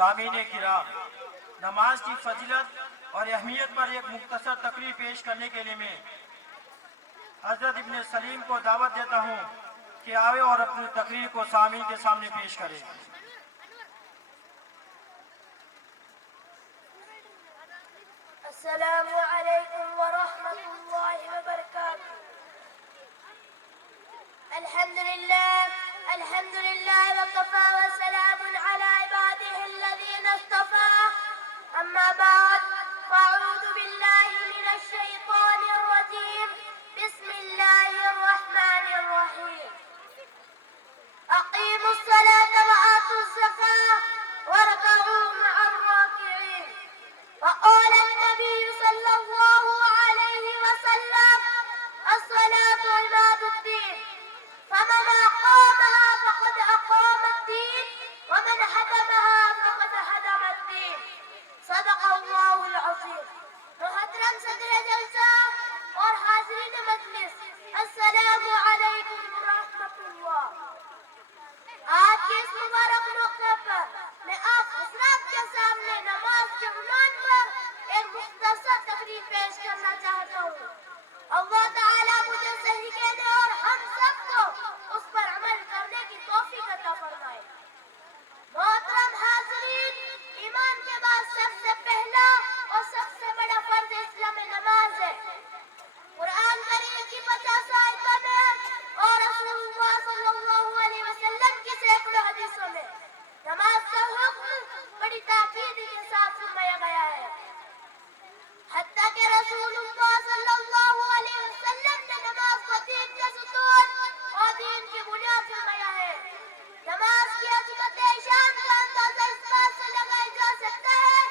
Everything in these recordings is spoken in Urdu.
سامعین کرام، نماز کی فضیلت اور اہمیت پر ایک مختصر تقریر پیش کرنے کے لیے میں حضرت ابن سلیم کو دعوت دیتا ہوں کہ آوے اور اپنی تقریر کو سامعین کے سامنے پیش کرے۔ السلام علیکم ورحمۃ اللہ وبرکاتہ۔ الحمد للہ وکفى وسلام علی عباده الذین اصطفى، اما بعد فاعوذ باللہ من الشیطان الرجیم، بسم اللہ الرحمن الرحیم۔ اقیموا الصلاة وآتوا الزکاة واركعوا مع الراکعین۔ وقال النبي صلى الله عليه وسلم: الصلاة عماد الدين، فمن أقامها فقد أقام الدين، ومن هدمها فقد هدم الدين۔ صدق الله العظيم۔ محترم صدر جلسہ اور حاضرین مجلس، السلام علیکم ورحمۃ اللہ۔ آج کے اس مبارک موقع پر میں آپ حضرات کے سامنے نماز کے عنوان پر ایک مختصر تقریر پیش کرنا چاہتا ہوں۔ اللہ تعالیٰ مجھے صحیح کہنے اور ہم سب کو اس پر عمل کرنے کی توفیق عطا فرمائے۔ محترم حاضرین، ایمان کے بعد سب سے پہلا اور سب سے بڑا فرض اسلام میں نماز ہے۔ قرآن کریم کی 50 آیتوں میں اور رسول اللہ صلی اللہ علیہ وسلم کی سینکڑوں حدیثوں میں نماز کا حکم بڑی تاکید کے ساتھ فرمایا گیا ہے، حتیٰ کہ رسول اللہ صلی اللہ علیہ وسلم نے نماز کو دین کے ستون اور دین کی بنیاد فرمایا ہے۔ نماز کی عظمت شان کا اندازہ اس بات سے لگایا جا سکتا ہے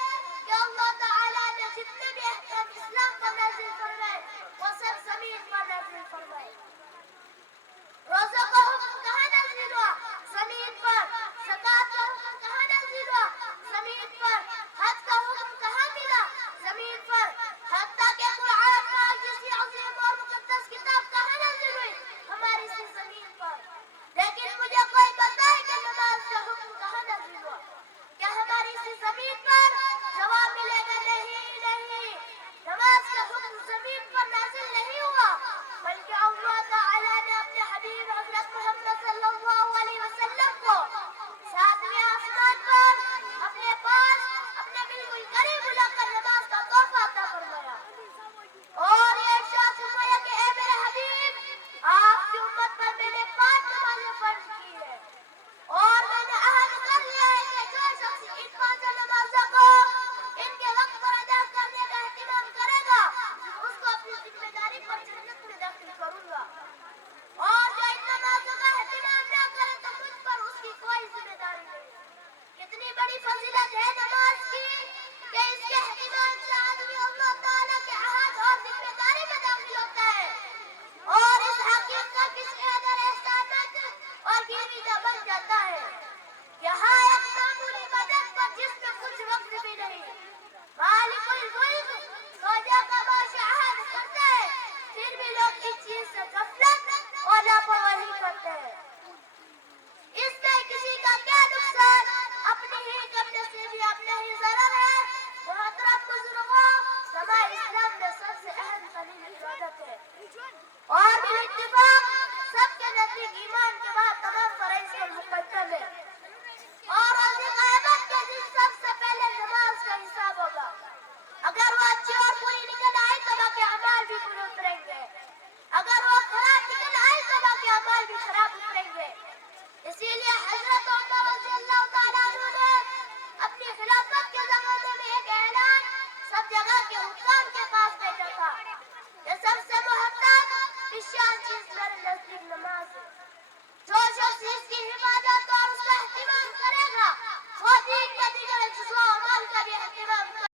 کہ اللہ تعالیٰ نے جتنے بھی احکام اسلام پر نازل فرمائے وہ سب زمین پر نازل فرمائے۔ روزہ کا حکم کہاں نازل ہوا؟ زمین پر۔ زکوٰۃ کا حکم کہاں نازل ہوا؟ زمین پر۔ حج کا حکم کہاں ملا؟ زمین پر۔ حتیٰ کہ قرآن پاک جیسی عظیم اور مقدس کتاب کہاں نازل ہوئی؟ ہماری سی زمین پر۔ لیکن مجھے کوئی بتائے کہ نماز کا حکم کہاں نازل ہوا؟ کیا ہماری سی زمین پر؟ جواب ملے گا نہیں۔ نماز کا حکم زمین پر نازل نہیں ہوا، بلکہ اللہ تعالیٰ نے اپنے حبیب حضرت محمد صلی اللہ علیہ وسلم کو 7ویں آسمان پر اپنے پاس اپنے بالکل قریب بلا کر نماز کا تحفہ عطا فرمایا اور یہ ارشاد فرمایا کہ اے میرے حبیب، آپ کی امت پر میں نے 5 نمازیں فرض کی ہے اور میں نے عہد کر لیا ہے کہ جو شخص ان 5 نمازوں کو ان کے وقت پر ادا کرنے کا اہتمام کرے گا اس کو اپنی ذمہ داری پر جنت میں داخل کروں گا، اور جو ان نمازوں کا اہتمام نہ کرے تو مجھ پر اس کی کوئی ذمہ داری نہیں۔ کتنی بڑی فضیلت ہے نماز کی کہ اس کے اہتمام سے آدمی اللہ تعالیٰ کے عہد اور ذمہ داری میں داخل ہوتا ہے اور اس حقیقت کس قدر احسانات اور گیریدہ بن جاتا ہے۔ یہاں ایک معمولی بدن پر جس میں کچھ وقت بھی نہیں، مالک الملک روزہ کا بادشاہ عہد کرتا ہے، پھر بھی لوگ اس چیز سے غفلت اور لاپرواہی کرتے ہیں۔ اس میں کسی کا کیا نقصان؟ اپنی ہی کرنے سے بھی اپنا ہی ضرر ہے۔ محترم بزرگوں، ہمارے اسلام میں سب سے اہم ترین عبادت ہے اور بالاتفاق سب کے نزدیک ایمان کے بعد تمام فرائض کا مقدم ہے، اور روز قیامت کے دن سب سے پہلے نماز کا حساب ہوگا۔ اگر وہ اچھی اور پوری نکل آئے تو باقی اعمال بھی پورے اتریں گے، اگر وہ خراب نکل آئے تو باقی اعمال بھی خراب اتریں گے۔ اسی لیے حضرت عمر رضی اللہ تعالیٰ عنہ نے اپنی خلافت کے زمانے میں ایک اعلان سب جگہ کے حکام کے پاس بھیجا تھا کہ سب سے محترم بشان چیز میرے نزدیک نماز ہے، جو شخص اس کی